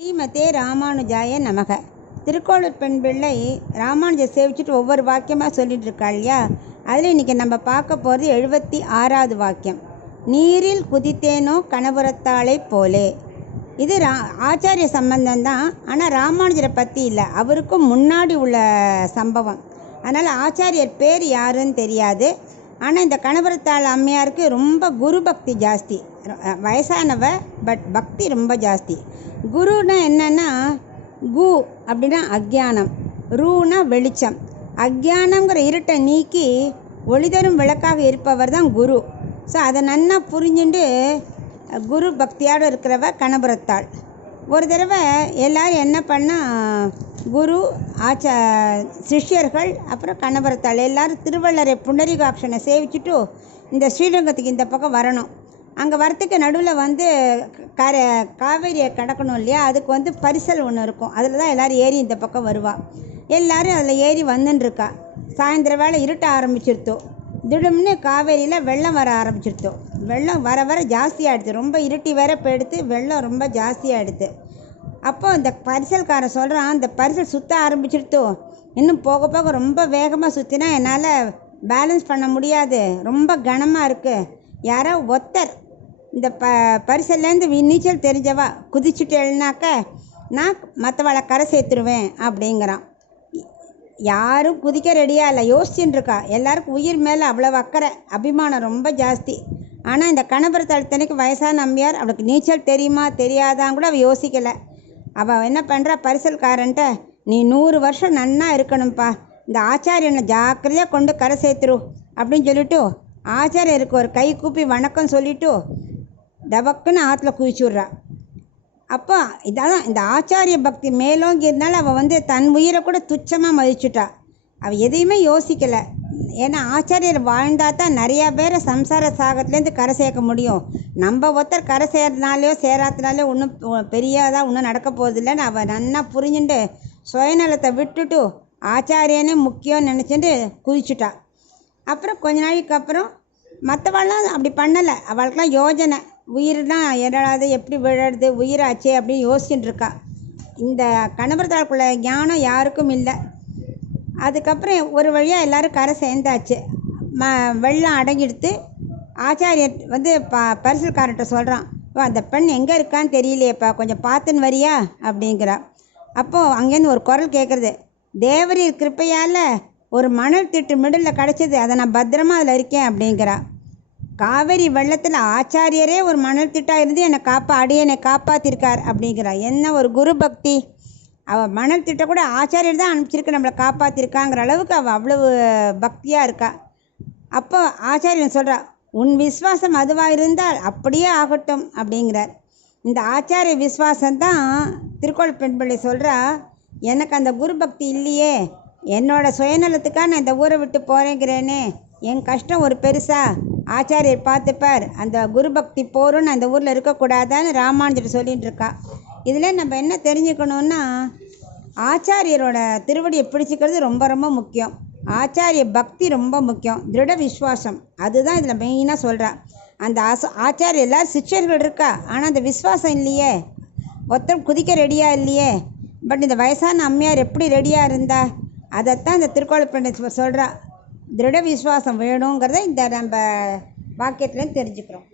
ஸ்ரீமதே ராமானுஜாய நமக. திருக்கோளூர் பெண் பிள்ளை ராமானுஜர் சேவிச்சுட்டு ஒவ்வொரு வாக்கியமாக சொல்லிட்டு இருக்கா இல்லையா? அதில் இன்றைக்கி நம்ம பார்க்க போகிறது 76வது வாக்கியம். நீரில் குதித்தேனோ கணபுரத்தாளை போலே. இது ஆச்சாரிய சம்பந்தம் தான், ஆனால் ராமானுஜரை பற்றி இல்லை, அவருக்கும் முன்னாடி உள்ள சம்பவம். அதனால் ஆச்சாரியர் பேர் யாருன்னு தெரியாது. ஆனால் இந்த கணபுரத்தாள் அம்மையாருக்கு ரொம்ப குரு பக்தி ஜாஸ்தி. வயசானவ, பட் பக்தி ரொம்ப ஜாஸ்தி. குருன்னா என்னன்னா, கு அப்படின்னா அக்ஞானம், ரூனா வெளிச்சம். அக்ஞானங்கிற இருட்டை நீக்கி ஒளிதரும் விளக்காக இருப்பவர் தான் குரு. ஸோ அதை நன்னா புரிஞ்சுட்டு குரு பக்தியோடு இருக்கிறவ கணபுரத்தாள். ஒரு தடவை எல்லோரும் என்ன பண்ணால், குரு சிஷ்யர்கள் அப்புறம் கணபுரத்தாள் எல்லோரும் திருவள்ளரை புண்டரீகாட்சனை சேவிச்சுட்டு இந்த ஸ்ரீரங்கத்துக்கு இந்த பக்கம் வரணும். அங்கே வரத்துக்கு நடுவில் காவேரியை கடக்கணும் இல்லையா? அதுக்கு பரிசல் ஒன்று இருக்கும், அதில் தான் எல்லோரும் ஏறி இந்த பக்கம் வருவாள். எல்லோரும் அதில் ஏறி வந்துட்டுருக்கா. சாயந்தர வேளை இருட்ட ஆரம்பிச்சிருத்தோம். திடம்னு காவேரியில் வெள்ளம் வர ஆரம்பிச்சிருத்தோம். வெள்ளம் வர வர ஜாஸ்தியாகிடுது, ரொம்ப இருட்டி வேற போயிடுத்து, வெள்ளம் ரொம்ப ஜாஸ்தியாகிடுது. அப்போ இந்த பரிசல்காரன் சொல்கிறான், அந்த பரிசல் சுற்ற ஆரம்பிச்சிருத்தோ, இன்னும் போக போக ரொம்ப வேகமாக சுற்றினா என்னால் பேலன்ஸ் பண்ண முடியாது, ரொம்ப கனமாக இருக்குது. யாரோ ஒருத்தர் இந்த பரிசல்லேருந்து நீச்சல் தெரிஞ்சவா குதிச்சுட்டேன்னாக்க நான் மற்றவளை கரை சேர்த்துருவேன் அப்படிங்கிறான். யாரும் குதிக்க ரெடியாக இல்லை, யோசிச்சுட்டு இருக்கா. எல்லாருக்கும் உயிர் மேலே அவ்வளோ அக்கறை, அபிமானம் ரொம்ப ஜாஸ்தி. ஆனால் இந்த கணபுரத்தாள் வயசான அம்மையார், அவளுக்கு நீச்சல் தெரியுமா தெரியாதான் கூட அவள் யோசிக்கலை. அவள் என்ன பண்ணுறா, பரிசல்காரன்ட்ட நீ 100 வருஷம் நன்னா இருக்கணும்ப்பா, இந்த ஆச்சாரியனை ஜாக்கிரதையாக கொண்டு கரை சேர்த்துரு அப்படின்னு சொல்லிவிட்டு ஆச்சாரியருக்கு ஒரு கை கூப்பி வணக்கம் சொல்லிவிட்டு டபக்குன்னு ஆற்றுல குதிச்சுட்றா. அப்போ இதான் இந்த ஆச்சாரிய பக்தி மேலோங்கிறதுனால அவள் தன் உயிரை கூட துச்சமாக மதிச்சுட்டா. அவள் எதையுமே யோசிக்கலை. ஏன்னா ஆச்சாரியர் வாழ்ந்தால் தான் நிறையா பேரை சம்சார சாகத்துலேருந்து கரை சேர்க்க முடியும். நம்ம ஒருத்தர் கரை சேர்றதுனாலையோ சேராத்தினாலே ஒன்றும் பெரியதாக ஒன்றும் நடக்க போகிறதில்லன்னு அவள் நன்னா புரிஞ்சுட்டு சுயநலத்தை விட்டுட்டு ஆச்சாரியனே முக்கியம்னு நினச்சிட்டு குதிச்சுட்டா. அப்புறம் கொஞ்ச நாளைக்கு அப்புறம் மற்றவாள்லாம் அப்படி பண்ணலை. அவளுக்கெல்லாம் யோஜனை, உயிர்னா எழாது, எப்படி விழறது, உயிராச்சே அப்படின்னு யோசிச்சுட்டு இருக்கா. இந்த கணபுரத்தாளுக்குள்ள ஞானம் யாருக்கும் இல்லை. அதுக்கப்புறம் ஒரு வழியாக எல்லோரும் கரை சேர்ந்தாச்சு. வெள்ளம் அடங்கிடுத்து. ஆச்சாரியர் பரிசல்காரர்கிட்ட சொல்கிறான், அந்த பெண் எங்கே இருக்கான்னு தெரியலையேப்பா, கொஞ்சம் பார்த்துன்னு வரியா அப்படிங்கிறா. அப்போது அங்கேருந்து ஒரு குரல் கேட்குறது, தேவரீர் கிருப்பையால் ஒரு மணல் திட்டு மிடில் கிடச்சிது, அதை நான் பத்திரமா அதில் இருக்கேன் அப்படிங்கிறா. காவேரி வெள்ளத்தில் ஆச்சாரியரே ஒரு மணல் திட்டாக இருந்து என்னை காப்பாற்றிருக்கார் அப்படிங்கிறா. என்ன ஒரு குரு பக்தி! அவள் மணல் திட்ட கூட ஆச்சாரியர் தான் அனுப்பிச்சிருக்கு, நம்மளை காப்பாற்றிருக்காங்கிற அளவுக்கு அவள் அவ்வளவு பக்தியாக இருக்கா. அப்போ ஆச்சாரியன் சொல்கிறா, உன் விஸ்வாசம் அதுவாக இருந்தால் அப்படியே ஆகட்டும் அப்படிங்கிறார். இந்த ஆச்சாரிய விஸ்வாசம்தான் திருக்கோளூர் பெண் பிள்ளை சொல்கிறா, எனக்கு அந்த குரு பக்தி இல்லையே, என்னோட சுயநலத்துக்காக நான் இந்த ஊரை விட்டு போகிறேங்கிறேனே, என் கஷ்டம் ஒரு பெருசா, ஆச்சாரியர் பார்த்துப்பார், அந்த குரு பக்தி போரும், நான் இந்த ஊரில் இருக்கக்கூடாதான்னு ராமானுஜர் சொல்லிகிட்டு இருக்கா. இதில் நம்ம என்ன தெரிஞ்சுக்கணுன்னா, ஆச்சாரியரோட திருவடியை பிடிச்சிக்கிறது ரொம்ப ரொம்ப முக்கியம். ஆச்சாரிய பக்தி ரொம்ப முக்கியம், திருட விஸ்வாசம், அதுதான் இதில் மெயினாக சொல்கிறா. அந்த ஆச்சாரிய எல்லாரும் சிஷ்யர்கள் இருக்கா, ஆனால் அந்த விஸ்வாசம் இல்லையே, ஒருத்தர் குதிக்க ரெடியாக இல்லையே. பட் இந்த வயசான அம்மையார் எப்படி ரெடியாக இருந்தா, அதைத்தான் இந்த திருக்கோளூர் பெண் சொல்கிறா. திருட விஸ்வாசம் வேணுங்கிறத இந்த நம்ம வாக்கியத்துலேருந்து தெரிஞ்சுக்கிறோம்.